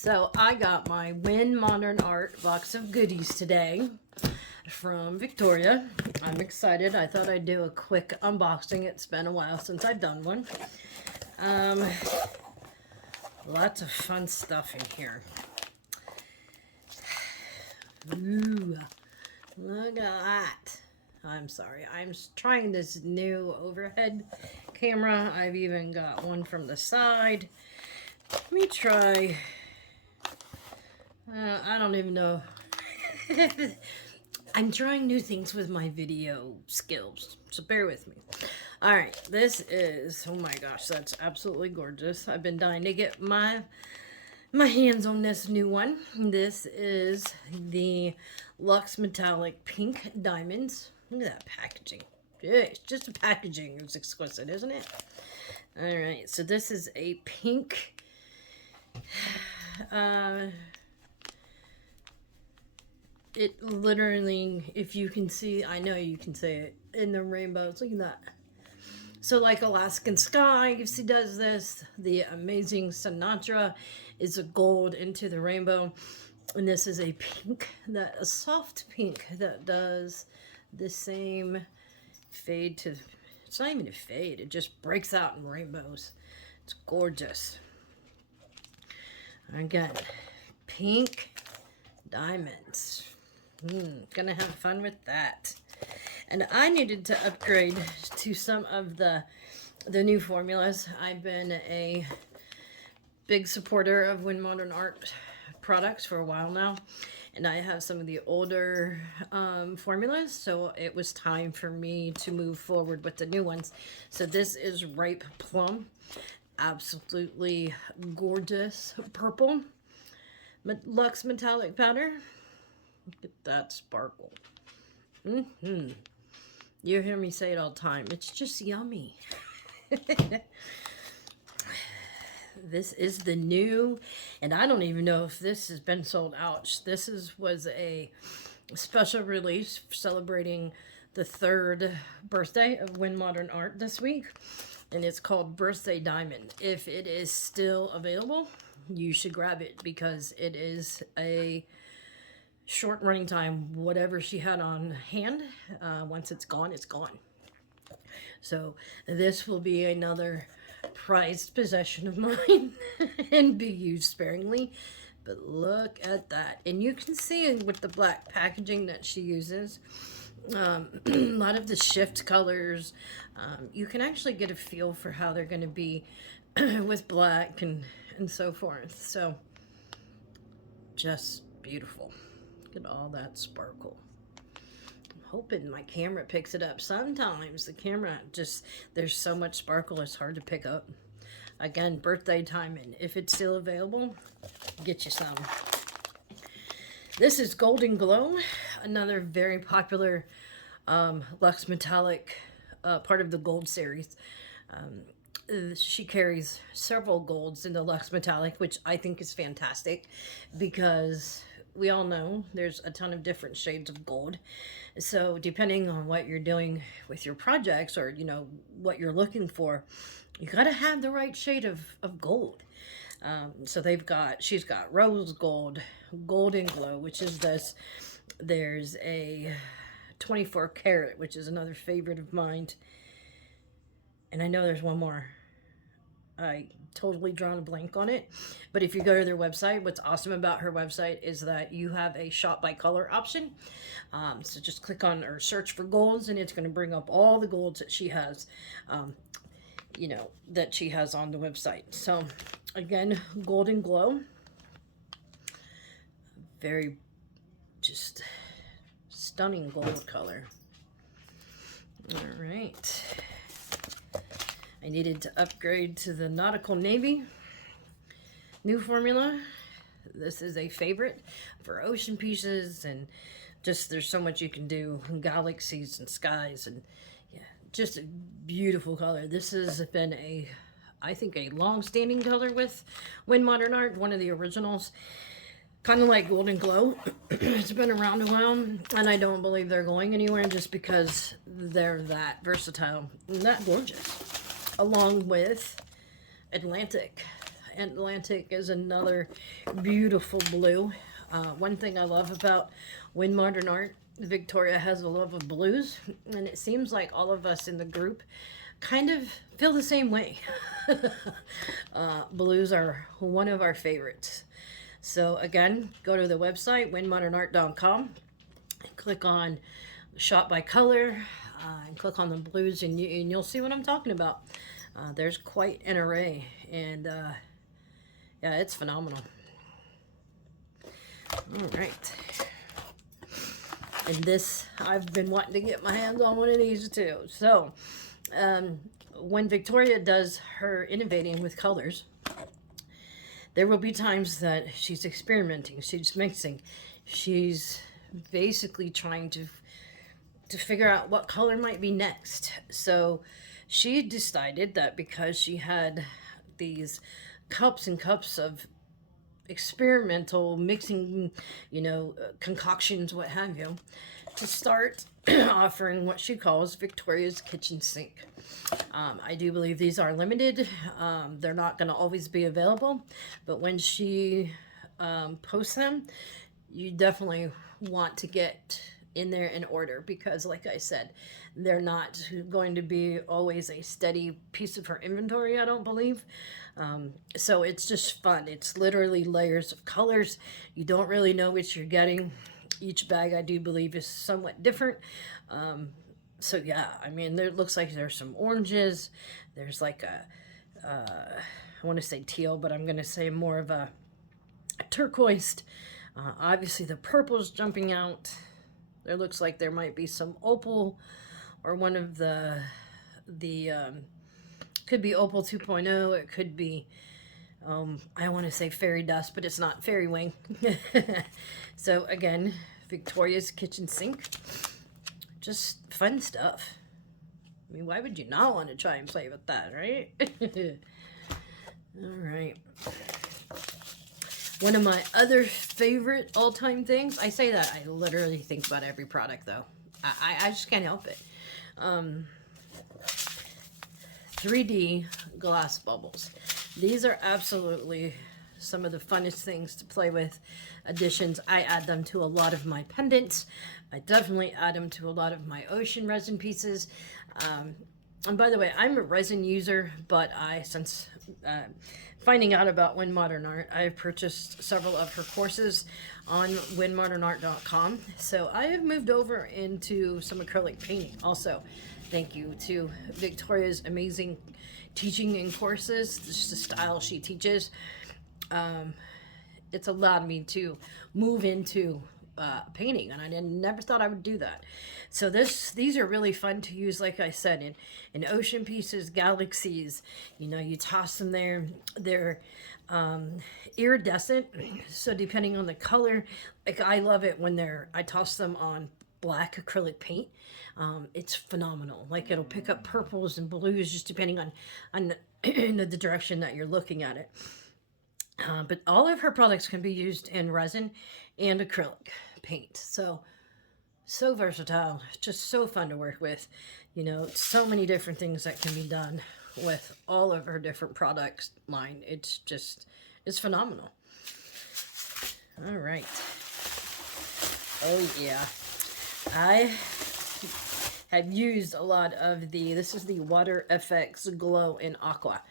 So I got my Wynn Modern Art box of goodies today from Victoria. I'm excited. I thought I'd do a quick unboxing. It's been a while since I've done one. Lots of fun stuff in here. Ooh, look at that. I'm sorry. I'm trying this new overhead camera. I've even got one from the side. Let me try. I don't even know. I'm trying new things with my video skills, so bear with me. All right, this is, oh my gosh, that's absolutely gorgeous. I've been dying to get my hands on this new one. This is the Luxe Metallic Pink Diamonds. Look at that packaging. It's just the packaging is exquisite, isn't it? All right, so this is a pink. It literally, if you can see, I know you can see it in the rainbows. Look at that. So like Alaskan Sky, if she does this, the Amazing Sinatra is a gold into the rainbow. And this is a pink, a soft pink that does the same fade to, it's not even a fade, it just breaks out in rainbows. It's gorgeous. Again, pink diamonds. Gonna have fun with that. And I needed to upgrade to some of the new formulas. I've been a big supporter of Wynn Modern Art products for a while now, and I have some of the older formulas, so it was time for me to move forward with the new ones. So this is Ripe Plum, absolutely gorgeous purple Luxe Metallic powder. Look at that sparkle. You hear me say it all the time. It's just yummy. This is the new, and I don't even know if this has been sold out. This was a special release celebrating the 3rd birthday of Wynn Modern Art this week, and it's called Birthday Diamond. If it is still available, you should grab it because it is a short running time. Whatever she had on hand, once it's gone, it's gone. So this will be another prized possession of mine and be used sparingly. But look at that, and you can see with the black packaging that she uses, a lot of the shift colors, you can actually get a feel for how they're going to be with black and so forth. So just beautiful. Look at all that sparkle. I'm hoping my camera picks it up. Sometimes the camera just, there's so much sparkle, it's hard to pick up. Again, birthday time, and if it's still available, get you some. This is Golden Glow, another very popular Luxe Metallic, part of the gold series. She carries several golds in the Luxe Metallic, which I think is fantastic because we all know there's a ton of different shades of gold. So depending on what you're doing with your projects, or what you're looking for, you got to have the right shade of gold. So she's got rose gold, Golden Glow, which is this. There's a 24 karat, which is another favorite of mine. And I know there's one more. I totally drawn a blank on it, but if you go to their website, what's awesome about her website is that you have a shop by color option. So just click on or search for golds, and it's going to bring up all the golds that she has, that she has on the website. So again, Golden Glow, very just stunning gold color. All right. I needed to upgrade to the Nautical Navy new formula. This is a favorite for ocean pieces, and just there's so much you can do, galaxies and skies, and yeah, just a beautiful color. This has been I think a long-standing color with Wynn Modern Art, one of the originals. Kind of like Golden Glow. It's been around a while, and I don't believe they're going anywhere just because they're that versatile and that gorgeous. Along with Atlantic. Atlantic is another beautiful blue. One thing I love about Wynn Modern Art, Victoria has a love of blues, and it seems like all of us in the group kind of feel the same way. Blues are one of our favorites. So again, go to the website, wynmodernart.com, click on shop by color, and click on the blues, and you'll see what I'm talking about. There's quite an array, and yeah, it's phenomenal. All right. And this, I've been wanting to get my hands on one of these too. So, when Victoria does her innovating with colors, there will be times that she's experimenting, she's mixing, she's basically trying to figure out what color might be next. So she decided that because she had these cups and cups of experimental mixing, concoctions, what have you, to start offering what she calls Victoria's kitchen sink. I do believe these are limited. They're not going to always be available, but when she posts them, you definitely want to get in there in order, because like I said, they're not going to be always a steady piece of her inventory, I don't believe. So it's just fun. It's literally layers of colors. You don't really know what you're getting. Each bag, I do believe, is somewhat different. So yeah, I mean, there looks like there's some oranges. There's like I want to say teal, but I'm going to say more of a turquoise. Obviously the purple's jumping out. There looks like there might be some opal, or one of the could be opal 2.0. It could be, I want to say fairy dust, but it's not, fairy wing. So again, Victoria's kitchen sink. Just fun stuff. I mean, why would you not want to try and play with that, right? All right. One of my other favorite all-time things, I say that, I literally think about every product, though. I just can't help it. 3D glass bubbles. These are absolutely some of the funnest things to play with. Additions, I add them to a lot of my pendants. I definitely add them to a lot of my ocean resin pieces. And by the way, I'm a resin user, but since finding out about Wynn Modern Art, I've purchased several of her courses on wynmodernart.com. So I have moved over into some acrylic painting also. Thank you to Victoria's amazing teaching and courses, just the style she teaches. It's allowed me to move into painting, and I never thought I would do that. So these are really fun to use, like I said, in ocean pieces, galaxies. You toss them there. They're iridescent, so depending on the color, like I love it when I toss them on black acrylic paint. It's phenomenal. Like, it'll pick up purples and blues just depending on the direction that you're looking at it. But all of her products can be used in resin and acrylic paint. So versatile, just so fun to work with. So many different things that can be done with all of her different products line. It's phenomenal. All right. Oh yeah. I have used a lot of this is the Water FX Glow in Aqua.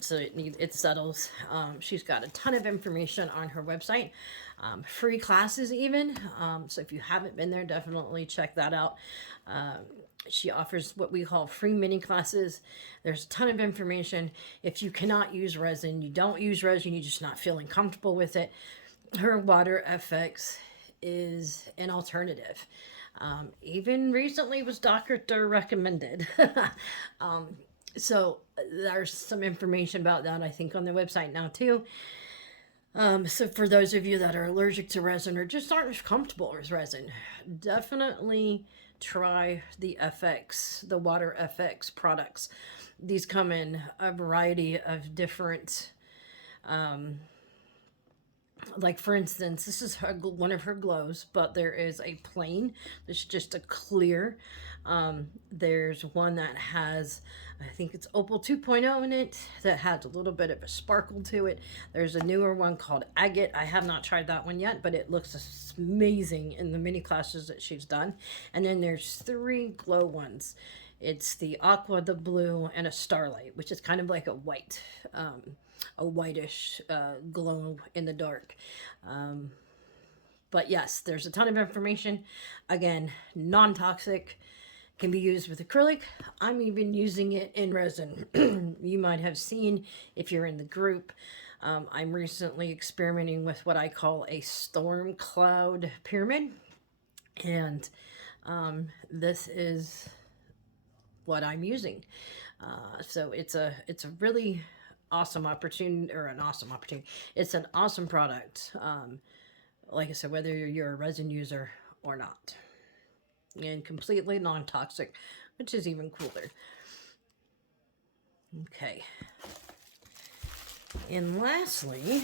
So it settles. She's got a ton of information on her website. Free classes even. So if you haven't been there, definitely check that out. She offers what we call free mini classes. There's a ton of information. If you cannot use resin, you don't use resin, you're just not feeling comfortable with it, her Water FX is an alternative. Even recently was doctor recommended. So there's some information about that, I think, on the website now too. So for those of you that are allergic to resin or just aren't comfortable with resin, definitely try the Water FX products. These come in a variety of different like for instance, this is one of her glows, but there is a plain that's just a clear. There's one that has, I think it's Opal 2.0 in it, that has a little bit of a sparkle to it. There's a newer one called Agate. I have not tried that one yet, but it looks amazing in the mini classes that she's done. And then there's 3 glow ones. It's the aqua, the blue, and a starlight, which is kind of like a whitish glow in the dark. But yes, there's a ton of information. Again, non-toxic, can be used with acrylic. I'm even using it in resin. You might have seen if you're in the group. I'm recently experimenting with what I call a storm cloud pyramid. And this is what I'm using. So it's a really awesome opportunity, or an awesome opportunity. It's an awesome product. Like I said, whether you're a resin user or not, and completely non-toxic, which is even cooler. Okay. And lastly,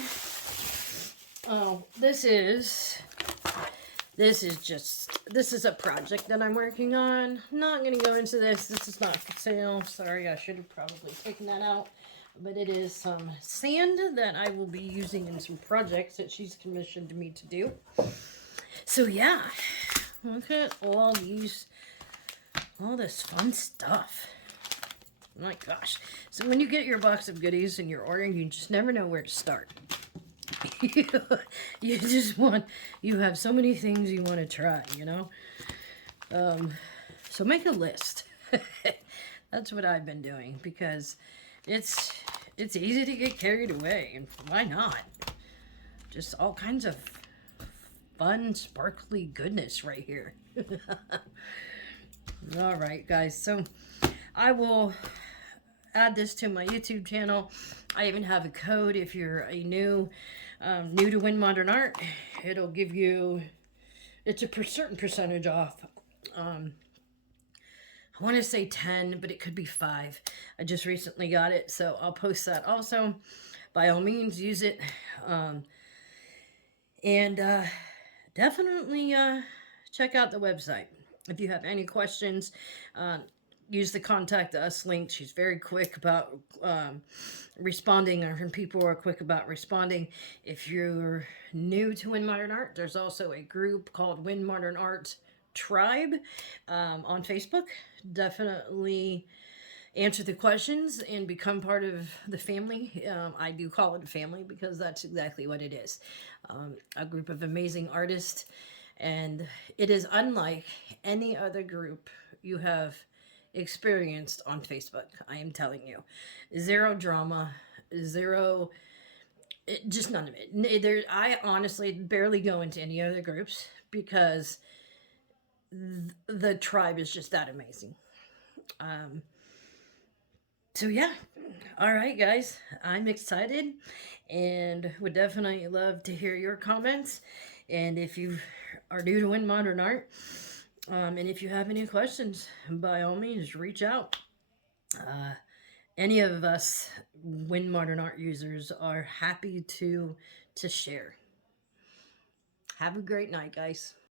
this is a project that I'm working on. Not going to go into this. This is not for sale. Sorry, I should have probably taken that out. But it is some sand that I will be using in some projects that she's commissioned me to do. So yeah, look at all this fun stuff. Oh my gosh. So when you get your box of goodies and you're ordering, you just never know where to start. You have so many things you want to try, you know? So make a list. That's what I've been doing, because it's easy to get carried away, and why not? Just all kinds of fun, sparkly goodness right here. All right, guys. So I will add this to my YouTube channel. I even have a code if you're a new to Wynn Modern Art. It'll give you, it's a certain percentage off. I want to say 10, but it could be 5. I just recently got it, so I'll post that also. By all means, use it. And definitely check out the website. If you have any questions, use the contact us link. She's very quick about responding, or her people are quick about responding. If you're new to Wynn Modern Art, there's also a group called Wynn Modern Art Tribe on Facebook. Definitely answer the questions and become part of the family. I do call it a family because that's exactly what it is. A group of amazing artists, and it is unlike any other group you have experienced on Facebook. I am telling you, zero drama, zero, just none of it. I honestly barely go into any other groups because the tribe is just that amazing. So yeah, all right, guys, I'm excited and would definitely love to hear your comments. And if you are new to Wynn Modern Art, and if you have any questions, by all means, reach out. Any of us Wynn Modern Art users are happy to share. Have a great night, guys.